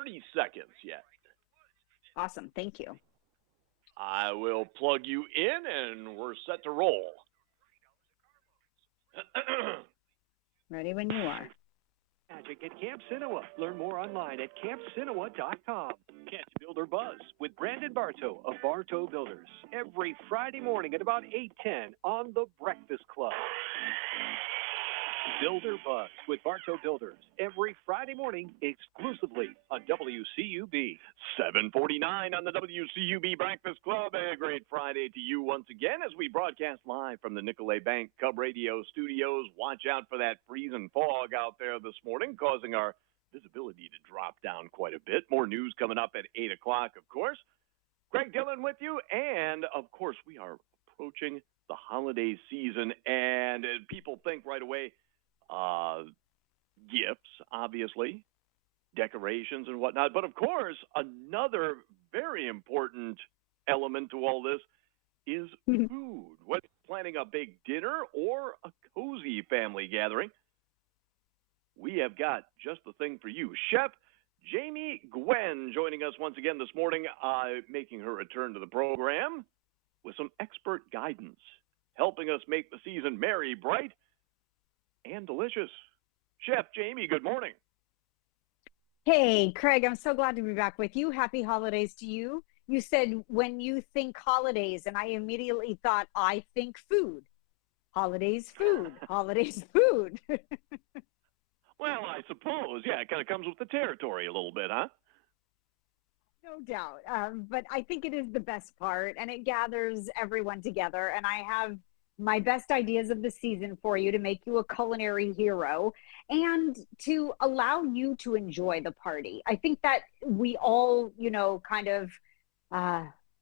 30 seconds yet. Awesome. Thank you. I will plug you in, and we're set to roll. Ready when you are. Magic at Camp Sinawa. Learn more online at campsinawa.com. Catch Builder Buzz with Brandon Bartow of Bartow Builders every Friday morning at about 8:10 on The Breakfast Club. Builder Buzz with Bartow Builders every Friday morning exclusively on WCUB. 7:49 on the WCUB Breakfast Club. A great Friday to you once again as we broadcast live from the Nicolay Bank Cub Radio studios. Watch out for that freezing fog out there this morning, causing our visibility to drop down quite a bit. More news coming up at 8 o'clock, of course. Greg Dillon with you, and, of course, we are approaching the holiday season, and people think right away, gifts, obviously, decorations and whatnot. But, of course, another very important element to all this is food. Whether planning a big dinner or a cozy family gathering, we have got just the thing for you. Chef Jamie Gwen joining us once again this morning, making her return to the program with some expert guidance, helping us make the season merry, bright, and delicious. Chef Jamie, good morning. Hey, Craig, I'm so glad to be back with you. Happy holidays to you. You said when you think holidays, and I immediately thought, I think food. Holidays, food. Holidays, food. Well, I suppose, yeah, it kind of comes with the territory a little bit, huh? No doubt. But I think it is the best part, and it gathers everyone together. And I have my best ideas of the season for you to make you a culinary hero and to allow you to enjoy the party. I think that we all, kind of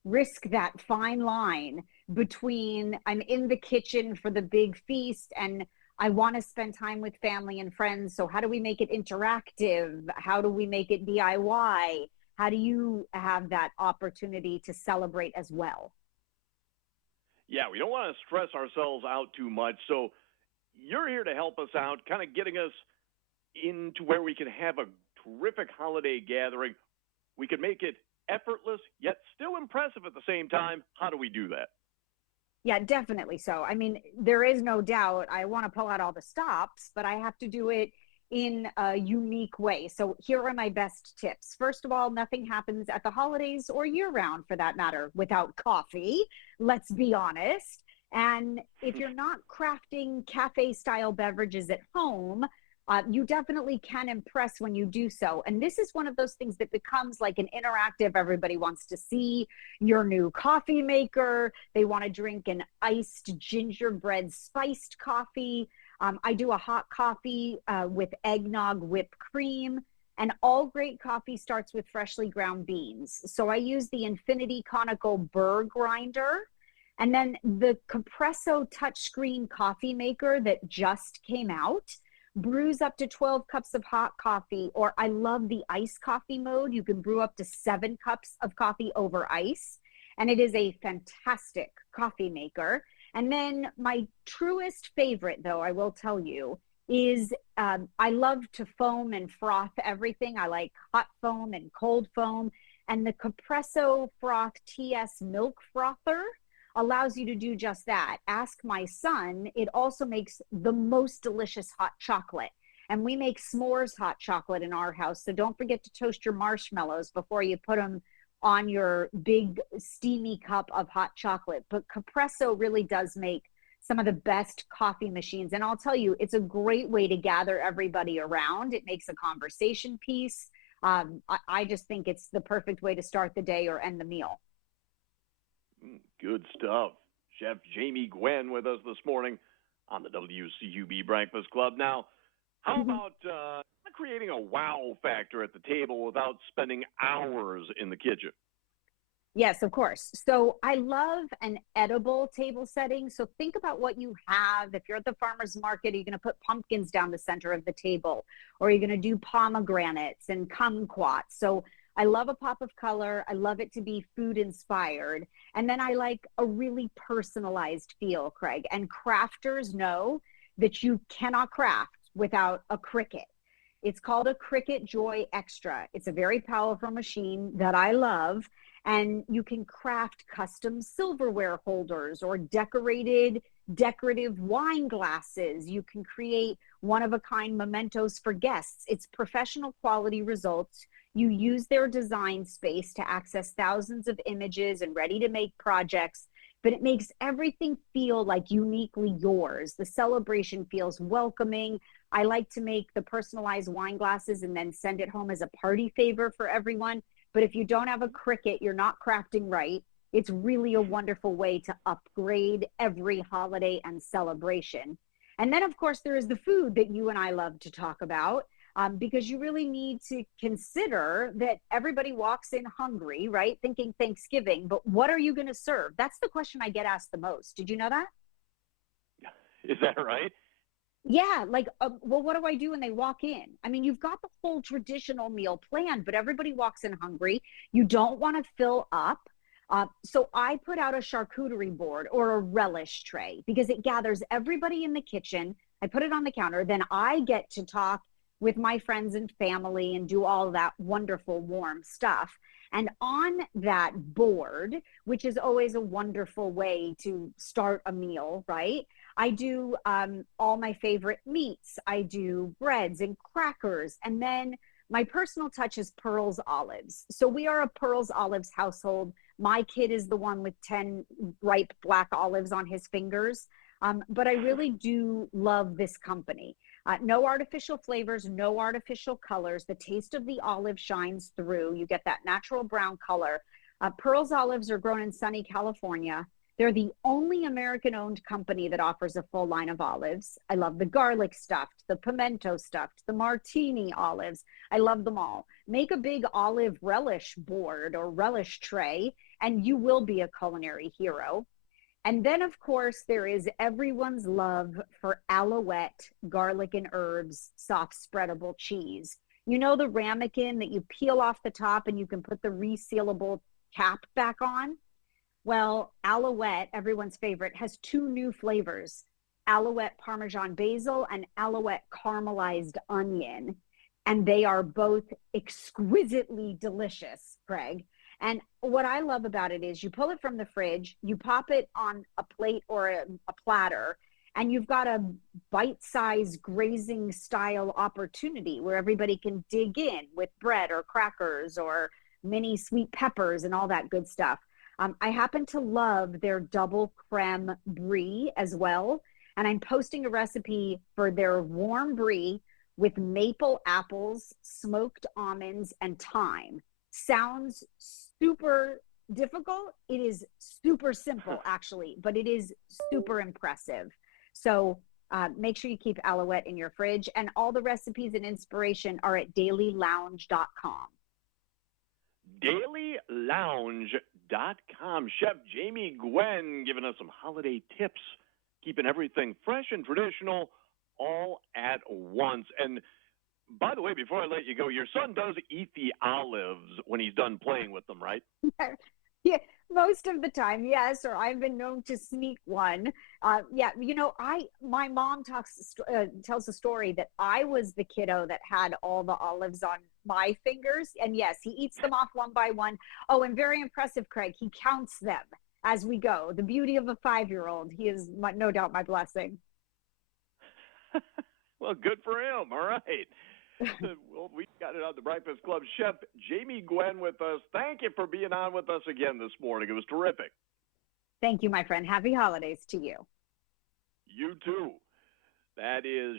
risk that fine line between I'm in the kitchen for the big feast and I want to spend time with family and friends. So how do we make it interactive? How do we make it DIY? How do you have that opportunity to celebrate as well? Yeah, we don't want to stress ourselves out too much. So you're here to help us out, kind of getting us into where we can have a terrific holiday gathering. We can make it effortless, yet still impressive at the same time. How do we do that? Yeah, definitely so. I mean, there is no doubt I want to pull out all the stops, but I have to do it in a unique way. So here are my best tips. First of all, nothing happens at the holidays or year round for that matter without coffee. Let's be honest. And if you're not crafting cafe style beverages at home, you definitely can impress when you do so. And this is one of those things that becomes like an interactive, everybody wants to see your new coffee maker. They want to drink an iced gingerbread spiced coffee. I do a hot coffee with eggnog whipped cream. And all great coffee starts with freshly ground beans. So I use the Infinity Conical Burr grinder. And then the Compresso touchscreen coffee maker that just came out brews up to 12 cups of hot coffee, or I love the iced coffee mode. You can brew up to 7 cups of coffee over ice, and it is a fantastic coffee maker. And then my truest favorite, though, I will tell you, is I love to foam and froth everything. I like hot foam and cold foam, and the Compresso Froth TS Milk Frother allows you to do just that. Ask my son. It also makes the most delicious hot chocolate. And we make s'mores hot chocolate in our house. So don't forget to toast your marshmallows before you put them on your big steamy cup of hot chocolate. But Compresso really does make some of the best coffee machines. And I'll tell you, it's a great way to gather everybody around. It makes a conversation piece. I just think it's the perfect way to start the day or end the meal. Good stuff. Chef Jamie Gwen with us this morning on the WCUB Breakfast Club. Now, how about creating a wow factor at the table without spending hours in the kitchen? Yes, of course. So I love an edible table setting. So think about what you have. If you're at the farmer's market, are you going to put pumpkins down the center of the table? Or are you going to do pomegranates and kumquats? So I love a pop of color. I love it to be food inspired. And then I like a really personalized feel, Craig. And crafters know that you cannot craft without a Cricut. It's called a Cricut Joy Extra. It's a very powerful machine that I love. And you can craft custom silverware holders or decorative wine glasses. You can create one-of-a-kind mementos for guests. It's professional quality results. You use their design space to access thousands of images and ready-to-make projects, but it makes everything feel like uniquely yours. The celebration feels welcoming. I like to make the personalized wine glasses and then send it home as a party favor for everyone. But if you don't have a Cricut, you're not crafting right. It's really a wonderful way to upgrade every holiday and celebration. And then, of course, there is the food that you and I love to talk about, because you really need to consider that everybody walks in hungry, right? Thinking Thanksgiving, but what are you going to serve? That's the question I get asked the most. Did you know that? Is that right? Yeah, like, well, what do I do when they walk in? I mean, you've got the whole traditional meal planned, but everybody walks in hungry. You don't want to fill up. So I put out a charcuterie board or a relish tray because it gathers everybody in the kitchen. I put it on the counter. Then I get to talk with my friends and family and do all that wonderful warm stuff. And on that board, which is always a wonderful way to start a meal, right? I do all my favorite meats. I do breads and crackers. And then my personal touch is Pearl's Olives. So we are a Pearl's Olives household. My kid is the one with 10 ripe black olives on his fingers. But I really do love this company. No artificial flavors, no artificial colors. The taste of the olive shines through. You get that natural brown color. Pearl's Olives are grown in sunny California. They're the only American-owned company that offers a full line of olives. I love the garlic stuffed, the pimento stuffed, the martini olives. I love them all. Make a big olive relish board or relish tray, and you will be a culinary hero. And then, of course, there is everyone's love for Alouette garlic and herbs, soft spreadable cheese. You know the ramekin that you peel off the top and you can put the resealable cap back on? Well, Alouette, everyone's favorite, has two new flavors, Alouette Parmesan Basil and Alouette Caramelized Onion. And they are both exquisitely delicious, Craig. And what I love about it is you pull it from the fridge, you pop it on a plate or a platter, and you've got a bite-sized grazing style opportunity where everybody can dig in with bread or crackers or mini sweet peppers and all that good stuff. I happen to love their double creme brie as well. And I'm posting a recipe for their warm brie with maple apples, smoked almonds, and thyme. Sounds super difficult. It is super simple, actually, but it is super impressive. So make sure you keep Alouette in your fridge. And all the recipes and inspiration are at dailylounge.com. dailylounge.com. Chef Jamie Gwen giving us some holiday tips, keeping everything fresh and traditional all at once. And by the way, before I let you go, your son does eat the olives when he's done playing with them, right? Yeah, most of the time, yes. Or I've been known to sneak one. Yeah, you know, my mom tells a story that I was the kiddo that had all the olives on my fingers, and yes, he eats them off one by one. Oh, and very impressive, Craig. He counts them as we go. The beauty of a 5-year-old. He is no doubt my blessing. Well, good for him. All right. Well, we got it on the Breakfast Club. Chef Jamie Gwen with us. Thank you for being on with us again this morning. It was terrific. Thank you, my friend. Happy holidays to you. You too. That is